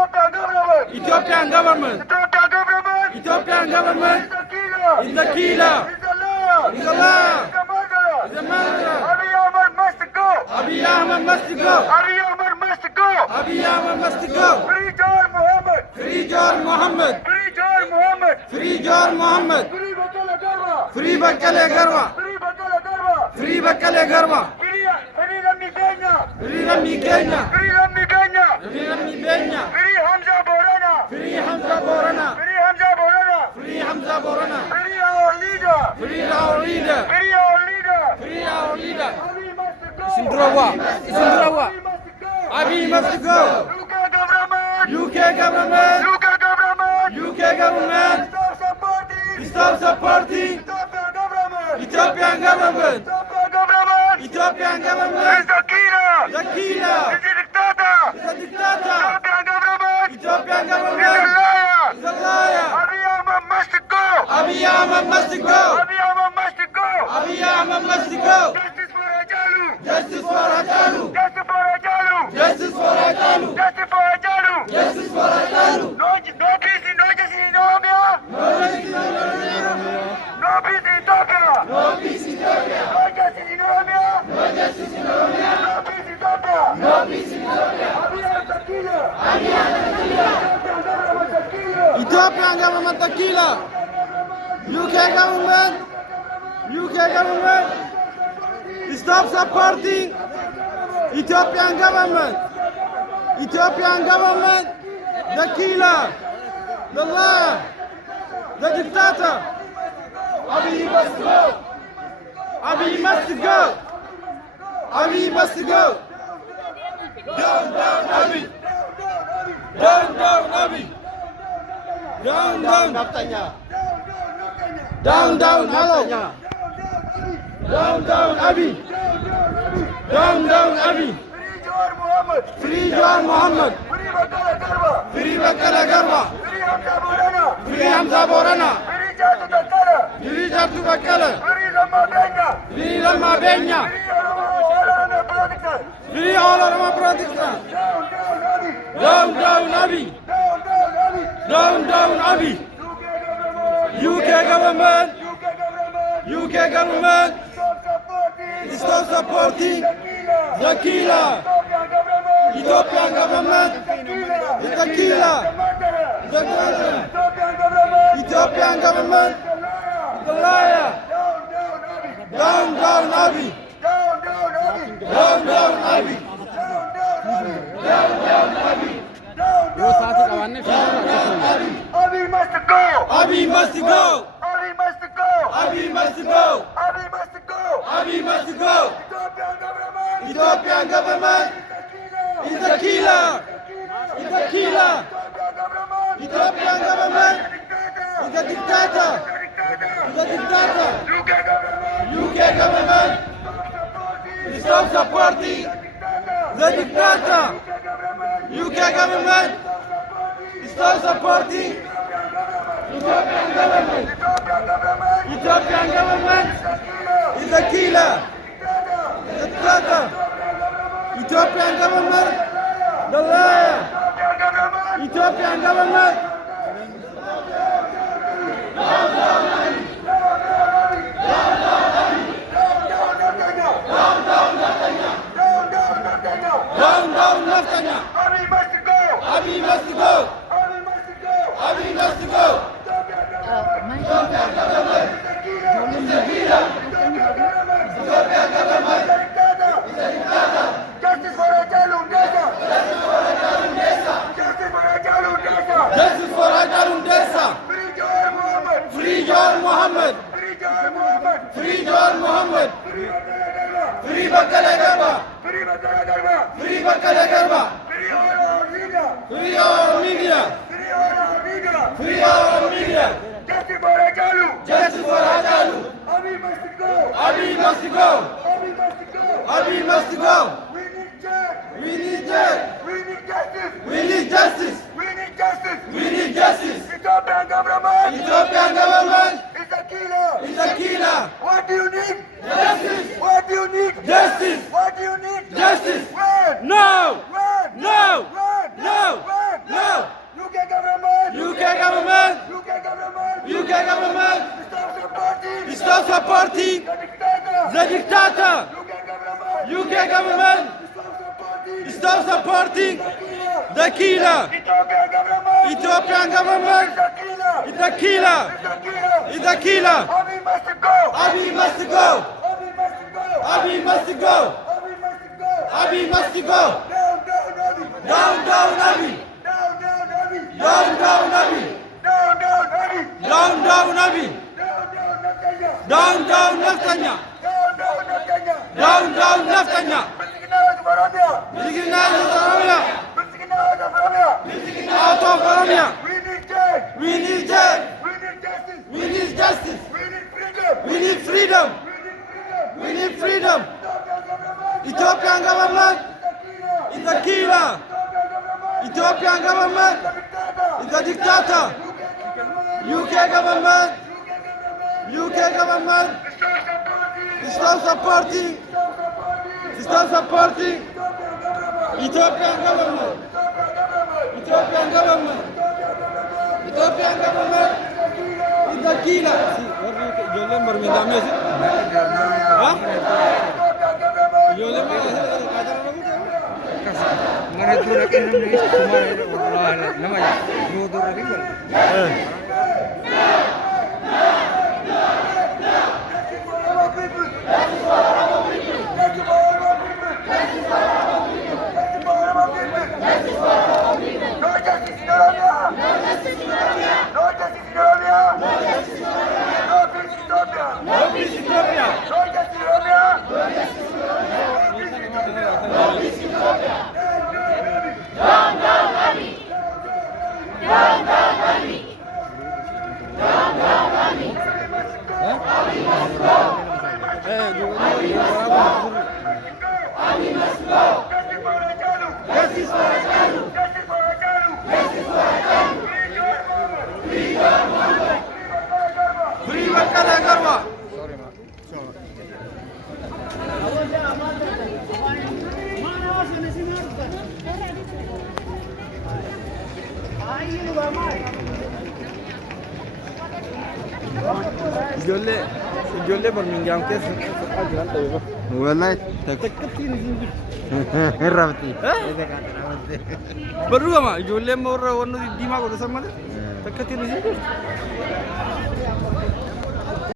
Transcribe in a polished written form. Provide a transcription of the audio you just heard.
Ethiopian government. Ethiopian government is the killer. Is a liar. Is a murderer. Abiy Ahmed must go. Abiy Ahmed must go. Abiy Ahmed must go. Abiy Ahmed must go. Free Jar Mohammed. Free Jar Mohammed. Free Jar Mohammed. Free Jar Mohammed. Free Bakala Garba. Free Bakale Garba. Free Bakala Garba. Free Bakale Garba. Free Rami Kenya. Free Rami Kenya. Free Rami Kenya. Free Rami Kenya. Free Hamza Borana. Free Hamza Borana. Free Hamza Borana. Free Hamza Borana. Free our leader. Free our leader. Free our leader. Free our leader. Abiy must go. Sindurawa. Sindurawa. Abiy must go. Abiy must go. UK government. UK government. UK government. UK government. Stop supporting. Stop supporting Ethiopian government. Ethiopian government. Ethiopian government. Ethiopian Is government. the killer. The killer. Is the dictator. Is a dictator. Ethiopian government. Ethiopian Is a government liar. is a liar. Abiy Ahmed must go. Abiy Ahmed must go. Abiy Ahmed must go. Abiy Ahmed must go. Justice for Ajalu. Justice for Hajalu. Justice for Ajalu. Justice for Hajalu. Justice for Ajalu. Justice for Hajalu. No peace in Oromia. No justice in Oromia. No peace in Ethiopia. No peace in Ethiopia. No justice in Oromia. No justice in Oromia. No peace in Ethiopia. No peace in Ethiopia. Abiy Ahmed the killer. Abiy Ahmed the killer. Ethiopian government the killer. Ethiopian government the killer. UK government. UK government. Stop supporting Ethiopian government. Ethiopian government. The killer. The liar. The dictator. Abiy must go. Abiy must go. Abiy must go. Down, down, Abiy. Down, down, Abiy. Down, down. Down, down, hello. Down, down, Abiy. Down, down, Abiy. Free Jar Mohammed. Free Jar Mohammed. Free Bakala Garba. Free Bakala Garba. Free Hamza Borana. Free Hamza Borana. Free Jatu Bakala. Free Jatu Bakala. Free Rama Kenya. Free Rama Benya. Free Oromia Protestant. Free all Oroma Protestant. Down, down, Abiy. Down, down, Abiy. Down, down, Abiy. Down, down, Abiy. UK government. UK government. Stop supporting the killer. Ethiopian government is the killer. The murderer. Ethiopian government is the liar. Down, down, Abiy. Down, down, Abiy. Down, down, Abiy. Abiy must go. Abiy must go. Abiy must go. Abiy must go. Abiy must go. Abiy must go. Ethiopian government. Ethiopian government is the killer. Is the killer. Ethiopian government. Ethiopian government is the dictator. Is the dictator. UK government stop supporting the dictator. UK government stop supporting Ethiopian government. Ethiopian government is the killer. The dictator. Ethiopian government, the liar. Ethiopian government. Down, down, Naftanya. Abiy must go. Abiy must go. Abiy must go. Abiy must go. Ethiopian government is the killer. Ethiopian government is the dictator. Justice for Ajalu Desa. Justice for Hajalu Desa. Justice for Ajalu Desa. Justice for Hajalu Desa. Free Jar Mohammed. Free Jar Mohammed. Free Jar Mohammed. Free Jar Mohammed. Free Bakala Garba. Free Bakale Garba. Free Bakala Garba. Free Bakale Garba. Free all our leader. Free our media. Free all our leader. Free our media. Justice for Ajalu. Justice for Hajalu. Abiy must go. Abiy must go. Abiy must go. Abiy must go. We need justice. We need justice. We need justice. We need justice. We need justice. We need justice. Ethiopian government Ethiopian government is a killer. is a killer. What do you need? Justice. What do you need? Justice. What do you need? Justice. When? No. When? No. When? No. When? No. supporting the killer. Ethiopian government is the killer. Is the killer. Abiy must go. Abiy must go. Abiy must Abiy must go. go. Down, Down, down, Abiy. down, Abiy. Down, down, Abiy. Down, Abiy. Down, down, Abiy. Down, Down, down, Naftanya. Neftanya. Down, down, Naftanya. Bilgina Oromia. Bilgina Oromia. Bilgina Out of Oromia. We need change. We need change. We need justice. We need justice. We need freedom. We need freedom. We need freedom. Ethiopian government is the killer. Ethiopian government is the dictator. UK government stop supporting Ethiopian government. Ethiopian government is the killer. Ijoolleen barmiidhamee asi. Ijoolleen Mana dura kan namni cuma nama ya dura di mana? Free Bakkala Garba. Ijoollee Birmingham keessa jiran ta'eef. Wallahi Takkattiin isin jirtu. Rabti. Barrugama ijoolleen warra wanna diimaa godhatan malee takkattiin isin jirtu.